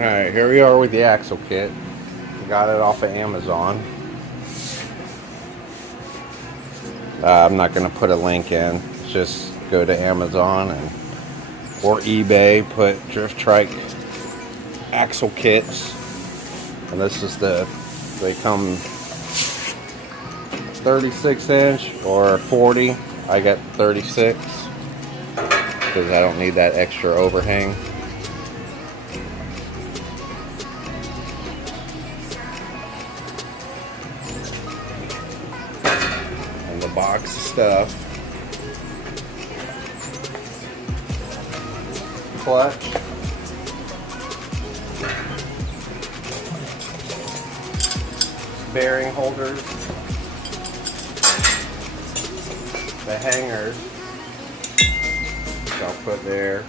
Alright, here we are with the axle kit. Got it off of Amazon. I'm not going to put a link in. Just go to Amazon or eBay, put drift trike axle kits. And this is they come 36 inch or 40. I got 36 because I don't need that extra overhang. And the box of stuff. Clutch. Bearing holders. The hangers. I'll put there.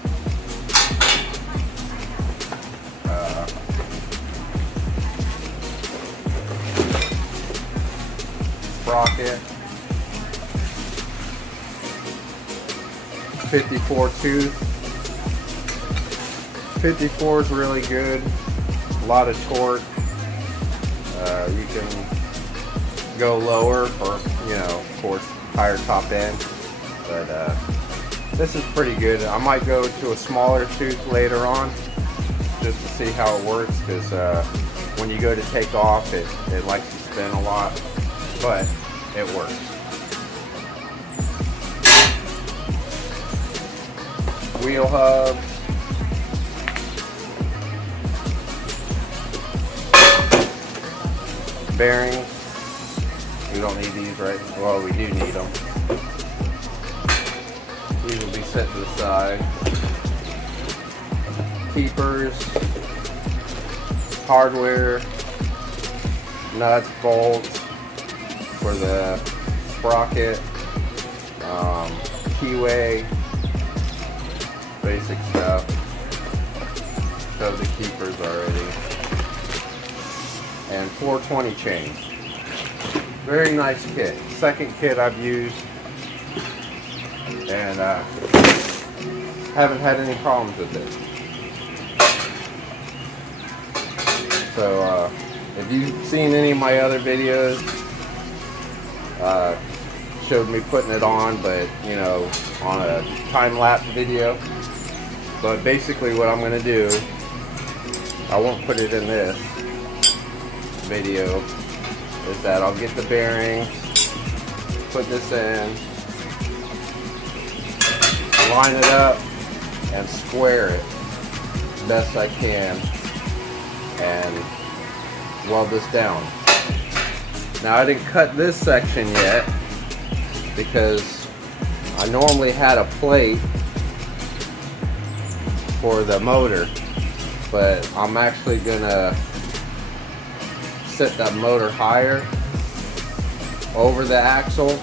Sprocket. 54 tooth. 54 is really good. A lot of torque. You can go lower for, of course, higher top end. But this is pretty good. I might go to a smaller tooth later on just to see how it works, because when you go to take off, it likes to spin a lot, but it works. Wheel hub. Bearings. We don't need these, right? Well, we do need them. These will be set to the side. Keepers, hardware, nuts, bolts for the sprocket, keyway, basic stuff. Show the keepers already. And 420 chains. Very nice kit. Second kit I've used, and haven't had any problems with it. So if you've seen any of my other videos, showed me putting it on, but on a time-lapse video. But basically what I'm going to do, I won't put it in this video, is that I'll get the bearings, put this in, line it up, and square it best I can, and weld this down. Now, I didn't cut this section yet because I normally had a plate for the motor, but I'm actually gonna set that motor higher over the axle,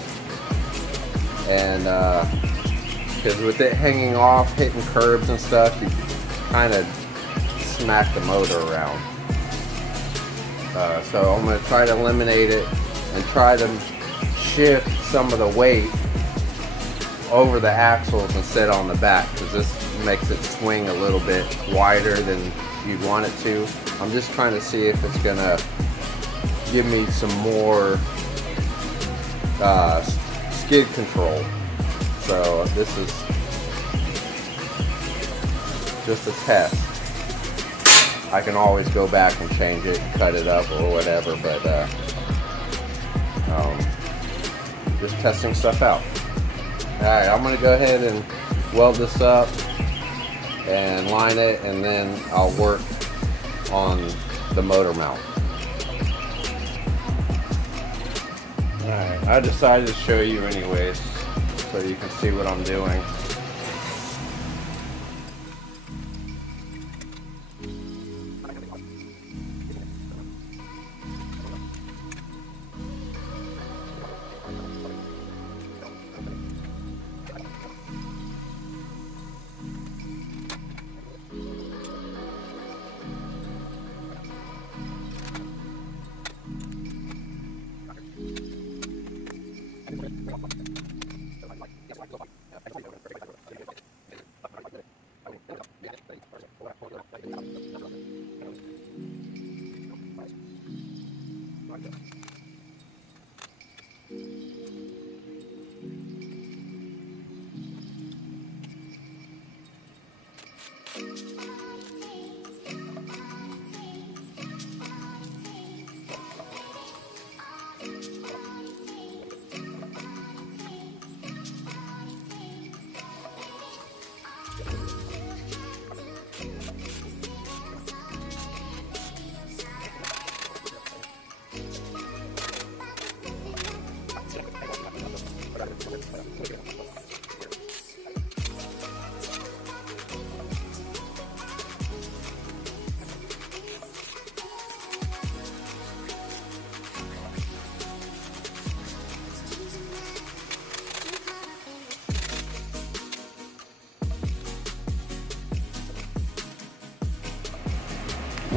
and because with it hanging off, hitting curbs and stuff, you kind of smack the motor around. So I'm going to try to eliminate it and try to shift some of the weight over the axles and sit on the back, because this makes it swing a little bit wider than you'd want it to. I'm just trying to see if it's going to give me some more skid control. So this is just a test. I can always go back and change it, cut it up or whatever, but just testing stuff out. Alright, I'm going to go ahead and weld this up and line it, and then I'll work on the motor mount. Alright, I decided to show you anyways, so you can see what I'm doing.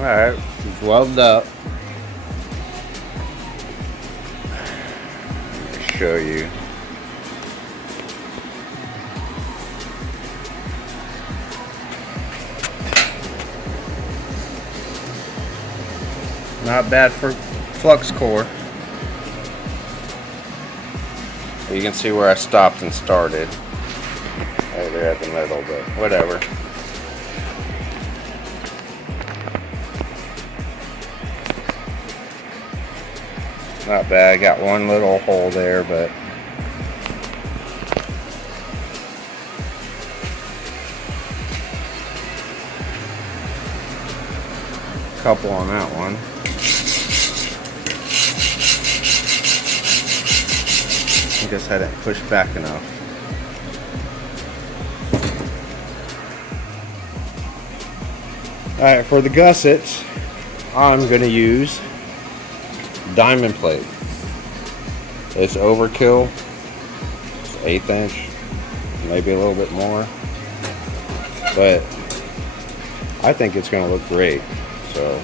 Alright, it's welded up. Let me show you. Not bad for flux core. You can see where I stopped and started. Right there at the middle, but whatever. Not bad. Got one little hole there, but a couple on that one. I guess I didn't push back enough. Alright, for the gussets, I'm going to use diamond plate. It's overkill. It's 1/8 inch, maybe a little bit more. But I think it's going to look great. So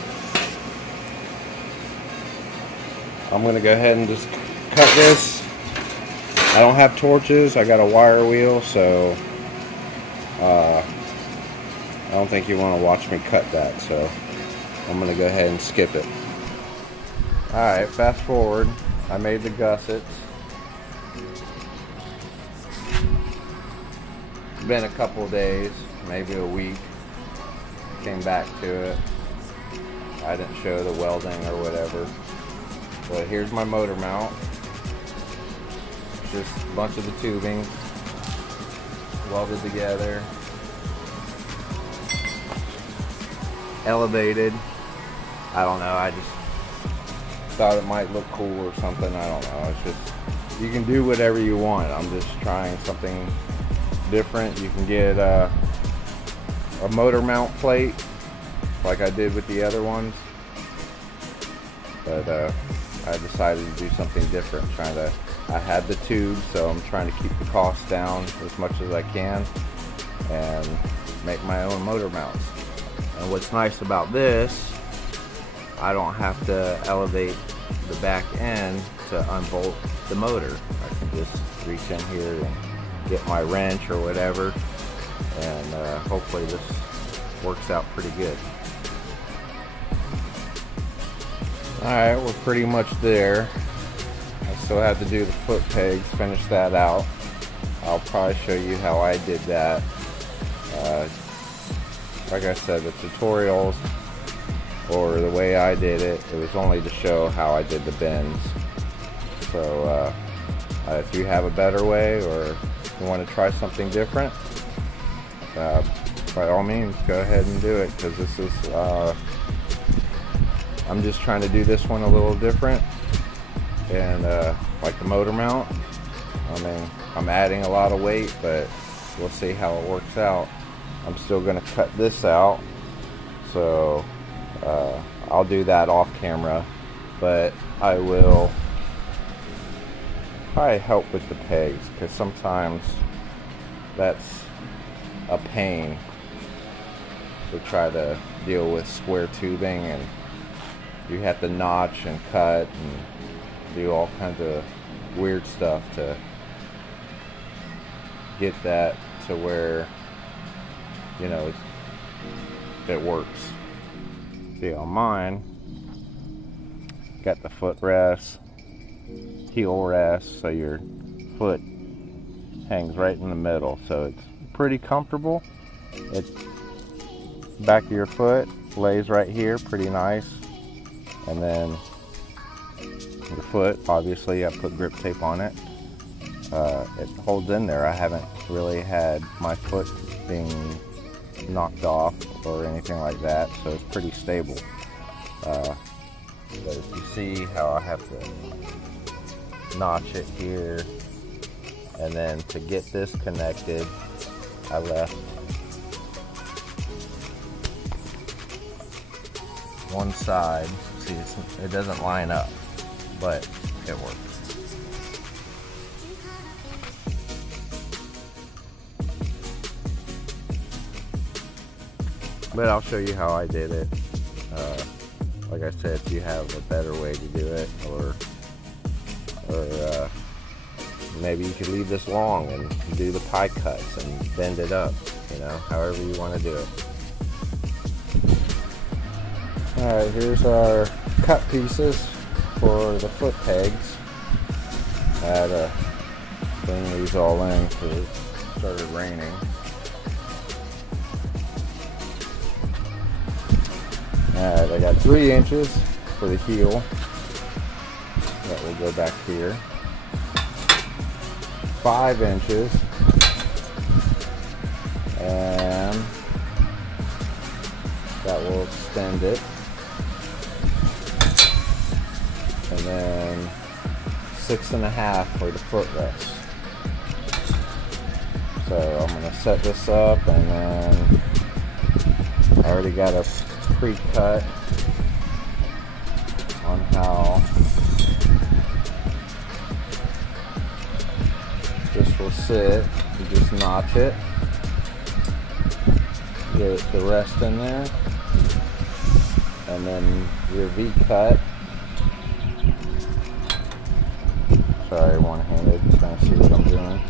I'm going to go ahead and just cut this. I don't have torches, I got a wire wheel, so I don't think you want to watch me cut that, so I'm going to go ahead and skip it. Alright, fast forward. I made the gussets. It's been a couple of days, maybe a week. Came back to it. I didn't show the welding or whatever. But here's my motor mount. Just a bunch of the tubing welded together, elevated. I don't know, I just thought it might look cool or something. I don't know, it's just, you can do whatever you want. I'm just trying something different. You can get a motor mount plate like I did with the other ones, but I decided to do something different. I had the tube, so I'm trying to keep the cost down as much as I can and make my own motor mounts. And what's nice about this, I don't have to elevate the back end to unbolt the motor. I can just reach in here and get my wrench or whatever, and hopefully this works out pretty good. Alright, we're pretty much there. I still have to do the foot pegs, finish that out. I'll probably show you how I did that. Like I said, the tutorials or the way I did it, it was only to show how I did the bends. So if you have a better way or you want to try something different, by all means go ahead and do it, because this is I'm just trying to do this one a little different. And like the motor mount, I mean, I'm adding a lot of weight, but we'll see how it works out. I'm still going to cut this out, so I'll do that off camera, but I will probably help with the pegs, because sometimes that's a pain to try to deal with square tubing, and you have to notch and cut and do all kinds of weird stuff to get that to where, you know, it works. See, on mine, got the foot heel rest, so your foot hangs right in the middle, so it's pretty comfortable. It's back of your foot lays right here, pretty nice, and then the foot, obviously I put grip tape on it. It holds in there. I haven't really had my foot being knocked off or anything like that, so it's pretty stable. But if you see how I have to notch it here, and then to get this connected, I left one side. See, it doesn't line up, but it works. But I'll show you how I did it. Like I said, if you have a better way to do it, or maybe you could leave this long and do the pie cuts and bend it up, you know, however you want to do it. Alright, here's our cut pieces for the foot pegs. I had to bring these all in because it started raining. Alright, I got 3 inches for the heel. That will go back here. 5 inches. And that will extend it. And then 6.5 for the footrest. So I'm going to set this up, and then I already got a pre-cut on how this will sit. You just notch it, get the rest in there, and then your V-cut. Sorry, one-handed, trying to see what I'm doing.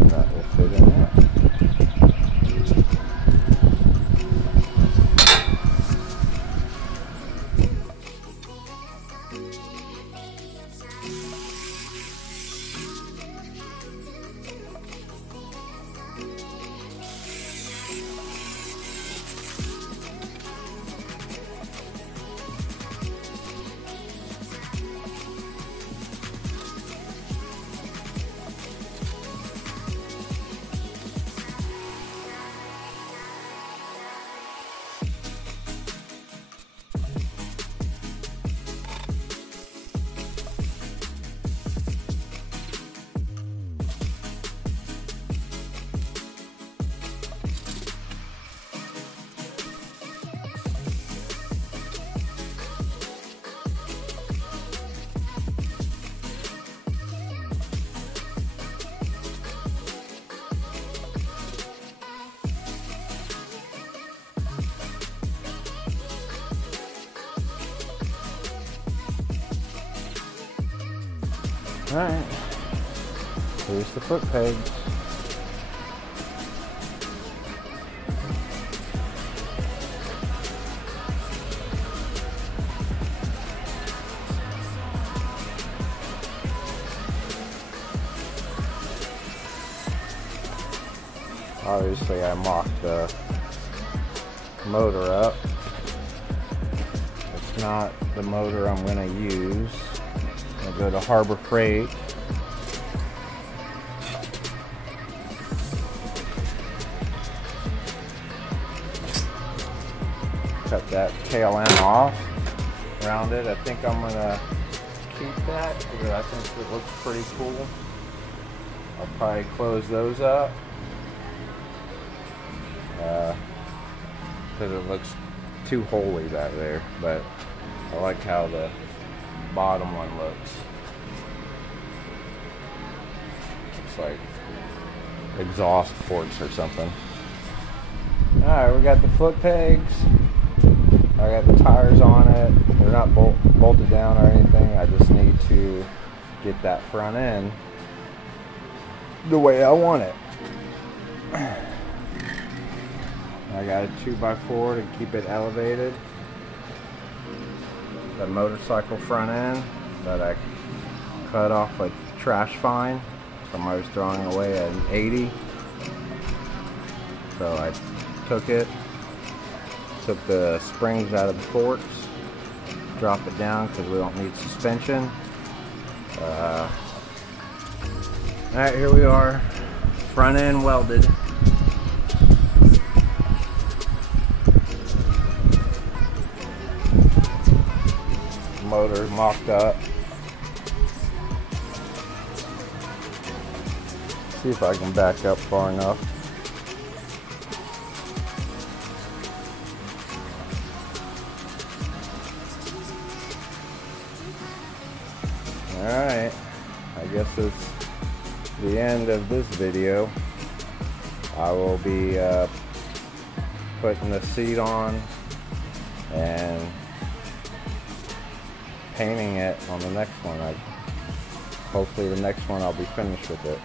And that will fit in there. Alright, here's the foot pegs. Obviously I mocked the motor up. It's not the motor I'm going to use. I'll go to Harbor Freight. Cut that tail end off, round it. I think I'm gonna keep that because I think it looks pretty cool. I'll probably close those up because it looks too holy back there, but I like how the bottom one looks. It's like exhaust ports or something. Alright, we got the foot pegs. I got the tires on it. They're not bolted down or anything. I just need to get that front end the way I want it. I got a 2x4 to keep it elevated. The motorcycle front end that I cut off a trash fine. Somebody was throwing away at an 80. So I took it, took the springs out of the forks, drop it down because we don't need suspension. Alright, here we are, front end welded. Motor mocked up. See if I can back up far enough. Alright, I guess it's the end of this video. I will be putting the seat on and painting it on the next one. Hopefully the next one I'll be finished with it.